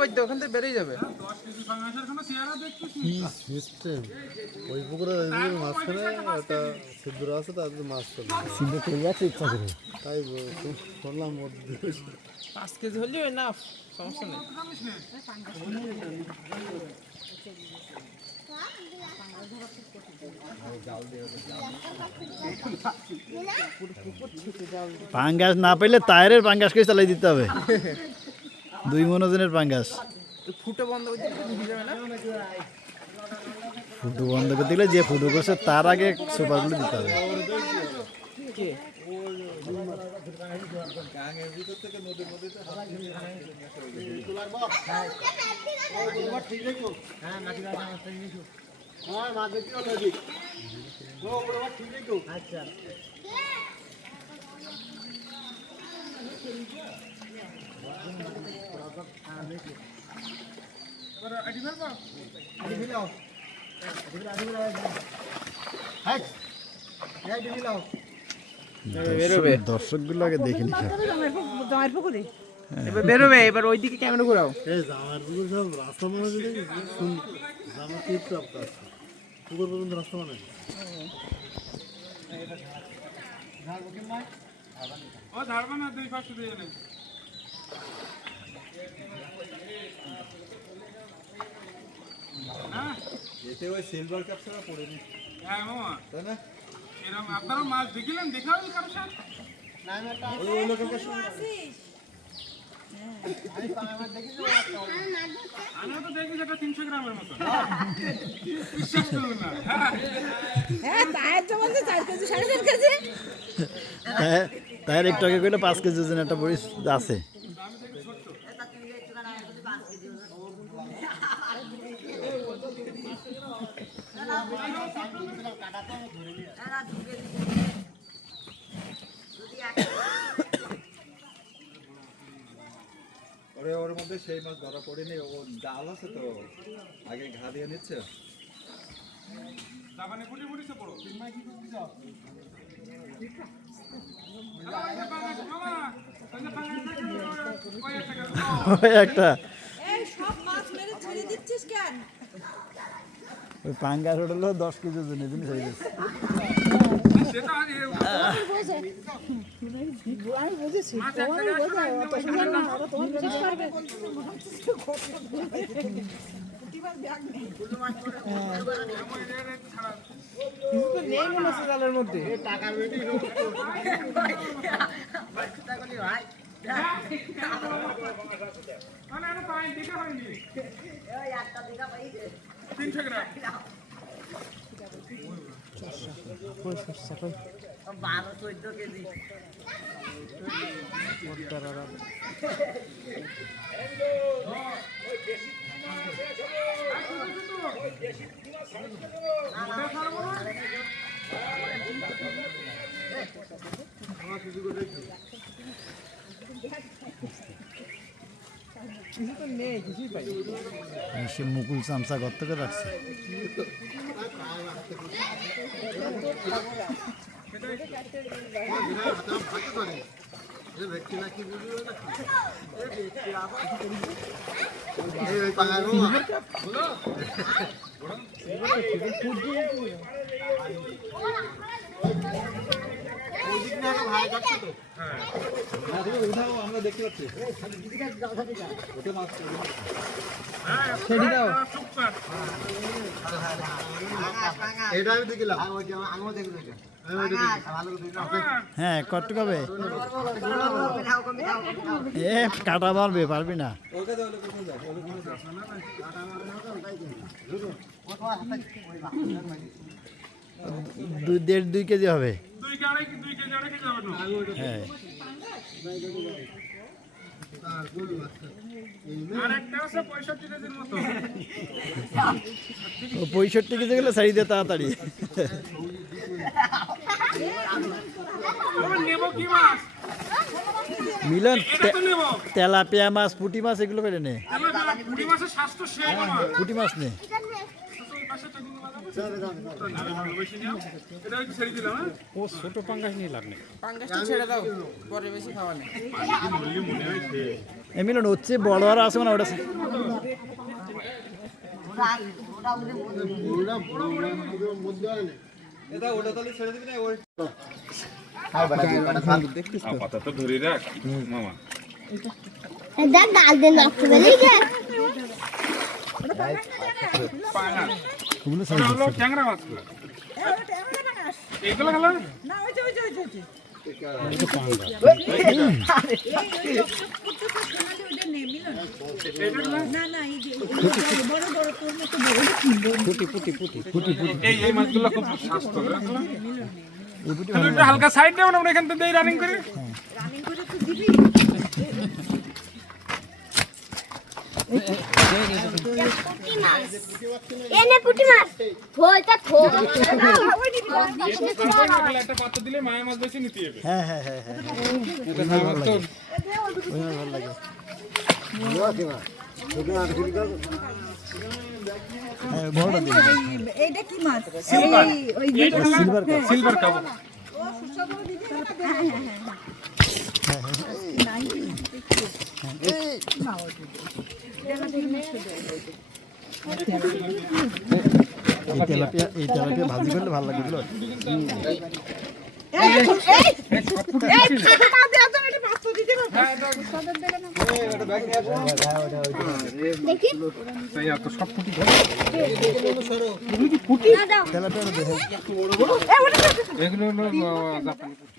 করতে ওখান থেকে বেরিয়ে যাবে। কি সিস্টেম ওই পুকুরে মাঝখানে একটা সিদ্ধুর আছে তাদের মাছ চলে সিদ্ধ করে যাচ্ছে ইচ্ছা করে। তাই শুনলাম মধ্যে 5 কেজি হলেও এনাফ, সমস্যা নেই। পাঙ্গাস না পাইলে টায়ারের পাঙ্গাসকে চালাই দিতে হবে। 2 মণ ওজনের পাঙ্গাস। ফুটো বন্ধ করে দিলে যাবে না। ফুটো বন্ধ করে দিলে যে ফুটো করছে তার আগে সুপারগুলো দিতে হবে। কে দর্শকগুলো আগে দেখে নি। এবার বেরোবে, এবার ওইদিকে ক্যামেরা ঘোরাও। এই জামার পুকুর সব রাস্তা বানাতে দেখি শুন জামা কি প্রাপ্ত আছে পুকুর পর্যন্ত রাস্তা বানায় ও ধারবা না 2 পাশে দিয়ে নেই। হ্যাঁ এতে ওই সিলভার কাপ ছাড়া পড়ে নি হ্যাঁ মামা, তাই না এরকম আপনারা মাছ দেখিলেন, দেখাবেন কারো সাথে? ওই লোকের কাছে আমিও তো দেখি যেটা 300 গ্রামের মতো। বিশ্বাস করুন না। টায়ার একটু আগে কইলে 5 কেজি ওজনের একটা বড়ি আছে। ওর মধ্যে সেই মাছ ধরা পড়েনি, ও জাল আছে তো আগে ঘা দিয়ে নিচ্ছে। জাপানে গুটি গুটি সে পড়ো। ওই একটা এই সব মাছ মেরে ছেড়ে দিচ্ছিস কেন? ওই পাঙ্গাস হলো 10 কেজি ওজনের জিনিস হয়ে গেছে। সেটা আর আমি বুঝেছি তোমার বোঝা অত সুন্দর না, ওরা তোমার বিশ্বাস করবে। কিছু তো নেই মনে হচ্ছে জালের মধ্যে। মানে আরো পাই দেখা হয়নি। 300 গ্রাম। 12-14 কেজি। কিছু তো নেই, কিছুই পাই। সে মুকুল চামচা গর্ত করে রাখছে। আমরা দেখতে পাচ্ছি ছেড়ে দাও। এটা আমি দেখিলাম হ্যাঁ কত কবে এ কাটা মারবে পারবি না। 2.5-2 কেজি হবে। 2 কেজি আড়াই কেজি হবে না। হ্যাঁ আর একটা আছে 65 কেজির মতো। ও 65 কেজি গেলে ছাড়ি দে তাড়াতাড়ি। ওরা নেব কি মাছ? মিলন এটা তো নেব। তেলাপিয়া মাছ পুঁটি মাছ এগুলো করে নে। পুঁটি মাছের স্বাস্থ্য শেষ মামা। পুঁটি মাছ নে। এটা হচ্ছে ছেড়ে দিলাম। হ্যাঁ ও ছোট পাঙ্গাস নিয়ে লাভ নেই, পাঙ্গাসটা ছেড়ে দাও, পরে বেশি খাওয়া নেই। এ মিলন হচ্ছে বড় আর আছে মানে ওটা আপাতত ধরে রাখ মামা দেখ গাল দিয়ে নষ্ট বেরিয়ে যায় হলো ট্যাংরা মাছ এইগুলো গেল না ওই যে না না এই যে বড় বড় তোর মতো বড় এই মাছগুলো খুব স্বাস্থ্য হালকা সাইড দেব না আমরা এখান থেকে রানিং করে তো দিবি এনে পুটি মাছ থই তা থো একটা পাত্র দিলে মায়া মাছ বেশি নিতে হবে হ্যাঁ হ্যাঁ হ্যাঁ হ্যাঁ বড়টা দিন এইটা কি মাছ ওই সিলভার কাপ সিলভার কাপ ও সুসা বড় দিবি এই তেলাপিয়া ভাজি করলে ভালো লাগে বুঝলো দেখি তেলাপিয়া দেখে এগুলো হলো জাপানি পুঁটি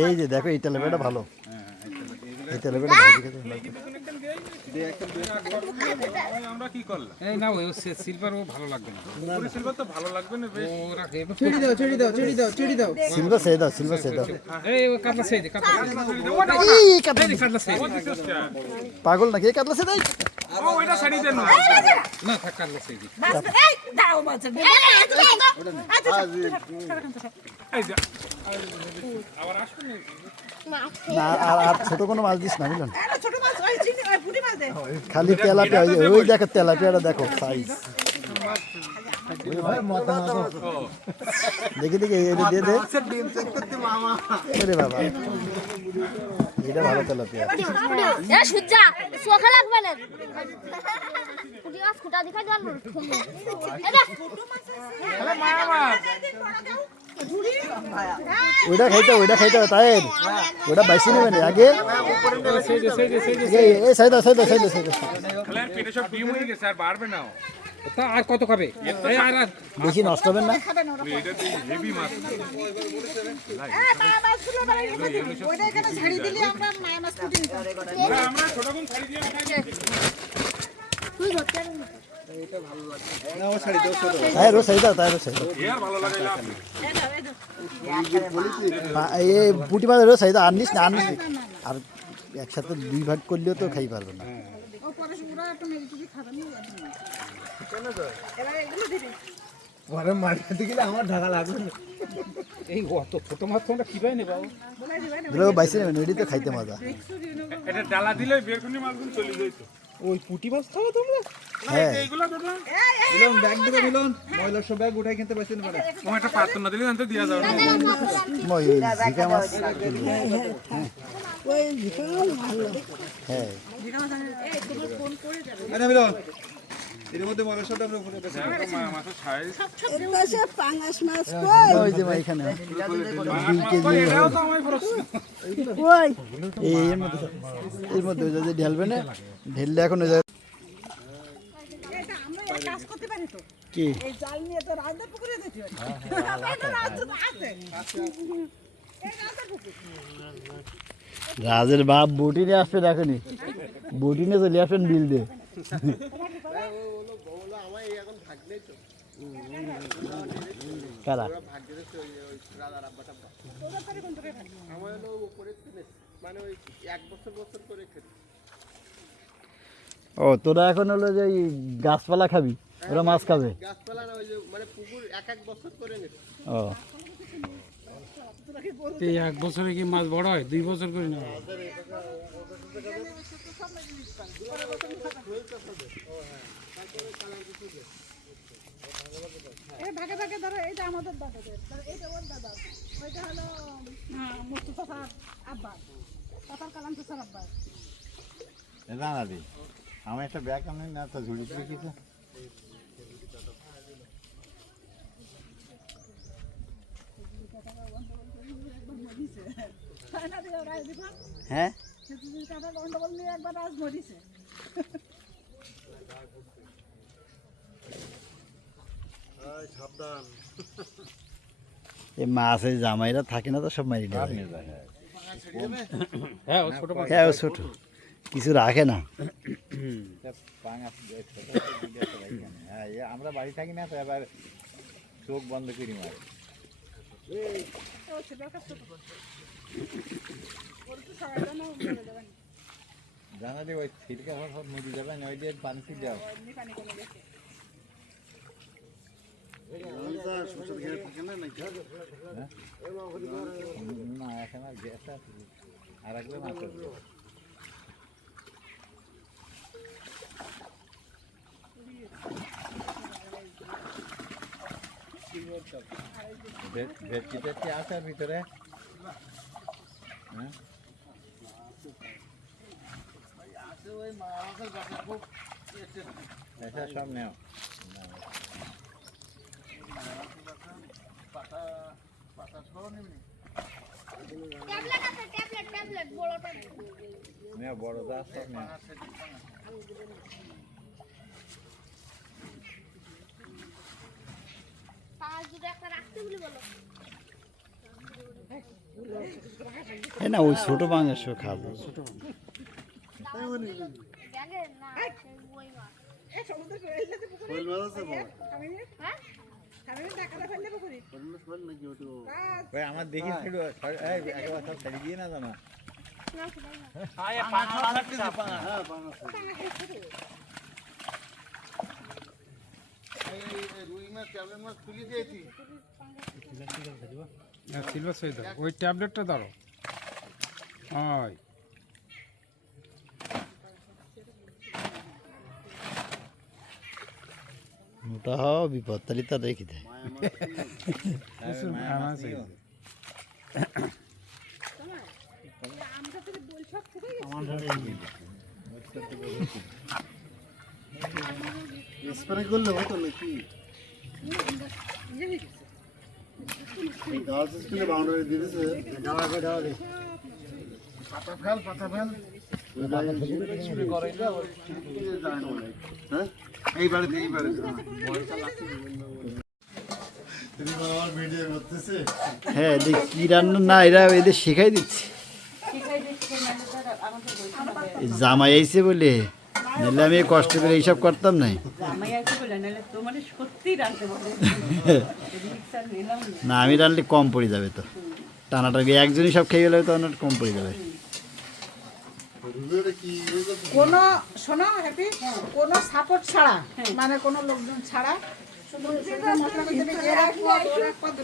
এই যে দেখো এই তেলাপিয়াটা ভালো এই তেলাপিয়াটা ভাজি খেতে ভালো লাগে। আমরা কি করলাম এই না ওই সিলভার ও ভালো লাগবে না পুরো সিলভার তো ভালো লাগবে না বেশ ওরা ছেড়ে দাও ছেড়ে দাও ছেড়ে দাও ছেড়ে দাও সিলভার সেই দাও সিলভার সেই দাও এই ও কাতলা সেই দে কাতলা এই কাতলা কাতলা সেই পাগল নাকি এই কাতলা সেই দেয় ও ওইটা ছাড়ি দেন না থাক কাতলা সেই দে এই দাও মাছ এই যে আবার আসবে না আর ছোট কোনো মাছ দিস না বুঝলেন ছোট মাছ ওই চিনি ওই পুঁটি মাছ দে খালি তেলাপিয়া ওই দেখো তেলাপিয়াটা দেখো সাইজ দেখি দেখি এটা দিয়ে দে আরে বাবা এটা ভালো তেলাপিয়া এ সুজা সোখা লাগবে না পুটি মাছ খুঁটা দেখা জল এটা মায়া মাছ ওইটা খাইতে হবে তাই ওটা বাইসি নেবে না আগে এই সাইদা খালি পেটে সব ডিম হয়ে গেছে আর বাড়বে না তা আর কত খাবে এই আর বেশি নষ্ট হবে না এটা তো হেভি মাছ ওইটা এখানে ছাড়ি দিলে আমরা মায়া মাছ পুঁটি নিতাম আমরা ছোট কোন ছাড়ি দিয়ে খাই তুই ধরতে তাই রো সাইদা এর ভালো লাগে লাভ এই পুটি মাছ রো সাইদা আনিস না আর একসাথে দুই ভাগ করলেও তো খাই পারবে না ও পরে ওরা একটু মেরে টুকি খাবে না এবার এগুলো দিবি পরে মারতে গেলে আমার ঢাকা লাগবে না এই অত ছোট মাছ তোমরা কি পাই নেবা দিলে বাইসি নেবে এটি তো খাইতে মজা এটা ডালা দিলে বেরকুনি মাছগুলো চলে যাইত ওই পুটি মাছ খাও তোমরা হ্যাঁ এইগুলো দাদা মিলন ব্যাগ দিবে মিলন ময়লা সব ব্যাগ উঠাই কিনতে পারছেন পারে ও একটা পাত্র না দিলে জানতে দিয়া যাবে মই ঝিকা মাছ ওই ভিতরেও ভালো হ্যাঁ আরে মিলন এর মধ্যে ময়লা সব আমরা উপরে দেখি মাছের সাইজ এর পাশে পাঙ্গাস মাছ ওই যে ভাই এখানে 2 কেজি এটাও তো আমার খরচ কই এর মধ্যে ওই যে ঢেলবে না ঢেললে এখন ওই জায়গায় এটা আমরা এই কাজ করতে পারি তো কি এই জাল নিয়ে তো রাজদা পুকুরে যেতে হবে এটা রাজদা আছে এই রাজদা পুকুর রাজের বাপ বটি নিয়ে আসবে দেখনি বটি নিয়ে চলে আসবেন বিল দিয়ে কারা ও তোরা এখন হলো যে এই গাছপালা খাবি ওরা মাছ খাবে গাছপালা না ওই যে মানে পুকুর এক বছর করে নিচ্ছে ও এই এক বছরে কি মাছ বড় হয় 2 বছর করে না এই ভাগে ভাগে ধরো এইটা আমাদের দাদাদের এইটা ওর দাদা ওইটা হলো মুস্তাফা আব্বা তাতার কালাম তো আব্বা রানাদি আমার একটা ব্যাগ আনেন না তো ঝুড়ি টুড়ি কিছু হ্যাঁ সাবধান। এই মাছের জামাইরা থাকে না তো সব মারি না হ্যাঁ ও ছোট পাখি। হ্যাঁ ও ছোট কিছু রাখে না। হ্যাঁ আমরা বাড়ি থাকি না তো এবার চোখ বন্ধ করি মারে জানালে ওই ছিটকা সব মরে যাবেন ওই দিয়ে পানি ছিট যাও না এখন আর গ্যাস আছে আর একবার মাছ ভেটকি টেটকি আছে ভিতরে হ্যাঁ আচ্ছা সব নেও ট্যাবলেট আছে ট্যাবলেট বড়টা নেও বড় দা সব নেও পাঁচ দুটো একটা রাখতে বলি বলো হ্যাঁ না ওই ছোট বাংলা খাবো ব্যাগে না ওই মাছ এই সমুদ্রে ফেললে তো পুকুরে শোল মাছ আছে বড়। হ্যাঁ সামনে টাকাটা ফেললে পুকুরে শোল নাকি ওটা? ওই আমার দেখি ছিল একবার সব ছেড়ে দিয়ে না জানা হ্যাঁ, পাঙাশ আছে। হ্যাঁ সিলভার সহিত ওই ট্যাবলেটটা ধরো হয় মোটা হওয়া বিপদ তাহলে তার রেখে দেয়। স্প্রে করলে হতো নাকি? এই গার্লস স্কুলে বাউন্ডারি দিয়ে দিয়েছে। পাতা ফেল। হ্যাঁ? এই বাড়িতে। তুমি আমার ভিডিও করতেছে? হ্যাঁ দেখ কি রান্না না এরা এদের শেখাই দিচ্ছে এই জামাই আইছে বলে নাহলে আমি কষ্ট করে এইসব করতাম নাই না আমি রানলে কম পড়ে যাবে তো টানাটা একজনই সব খেয়ে গেলে তো অনেক কম পড়ে যাবে কোনো শোনো হ্যাপি কোনো সাপোর্ট ছাড়া মানে কোনো লোকজন ছাড়া শুধু মশলা করতে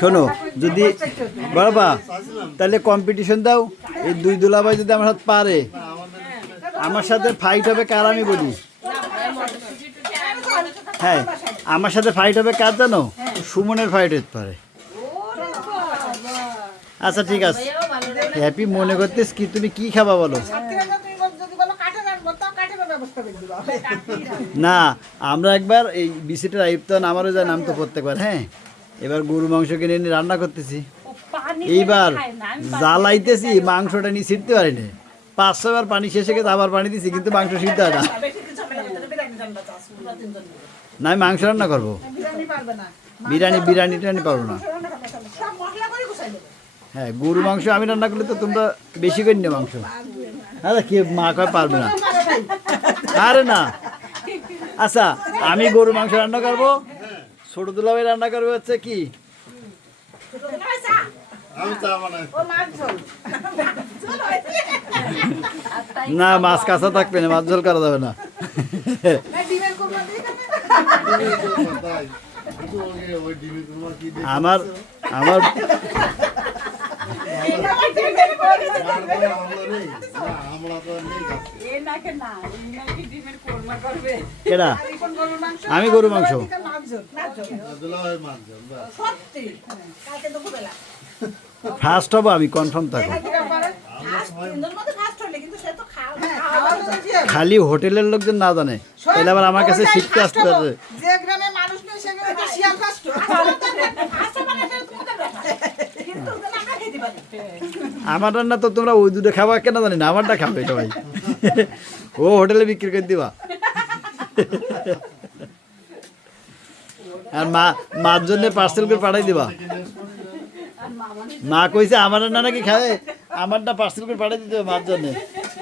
শোনো যদি বাবা তাহলে কম্পিটিশন দাও এই দুই দুলাভাই যদি আমার সাথে পারে আমার সাথে ফাইট হবে কার আমি বলি হ্যাঁ আমার সাথে ফাইট হবে কার জানো সুমনের ফাইট হতে পারে আচ্ছা ঠিক আছে হ্যাপি মনে করতেছ কি তুমি কি খাবা বলো না আমরা একবার এই বিসিটার আয়ুক্তান আমারও যা নাম তো প্রত্যেকবার হ্যাঁ এবার গরু মাংস কিনে এনে রান্না করতেছি এইবার জ্বালাইতেছি মাংসটা নিয়ে ছিটতে পারি না 500 বার পানি শেষে গেছে আবার পানি দিছি কিন্তু মাংস সিদ্ধ হয় না না আমি মাংস রান্না করবো বিরিয়ানি টিরানি পারবো না হ্যাঁ গরু মাংস আমি রান্না করলে তো তোমরা বেশি করে নিও মাংস আচ্ছা কে মা কয় পারবে না আরে না আচ্ছা আমি গরু মাংস রান্না করবো ছোট দুলাভাই রান্না করবে হচ্ছে কি না মাছ কাঁচা থাকবে না মাছ ঝোল করা যাবে না আমার আমার কেডা আমি গরু মাংস ফার্স্ট হবো আমি কনফার্ম থাকো খালি হোটেলের লোকজন না জানে তাহলে আবার আমার কাছে শিখতে আসতে পারবে। যে গ্রামে মানুষ নেই সে গ্রামে তো শিয়াল কাষ্ট কিন্তু আমরা খেতে পারি। আমার রান্না তো তোমরা ওই দুটো খাবা কেন জানি না, আমারটা খাবে সবাই। ও হোটেলে বিক্রি করে দিবা। আর মার জন্য পার্সেল করে পাঠাই দিবা। মা কইছে আমার রান্না নাকি খাবে, আমারটা পার্সেল করে পাঠাই দিতে হবে মার জন্য,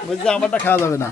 বলছে আমারটা খাওয়া যাবে না।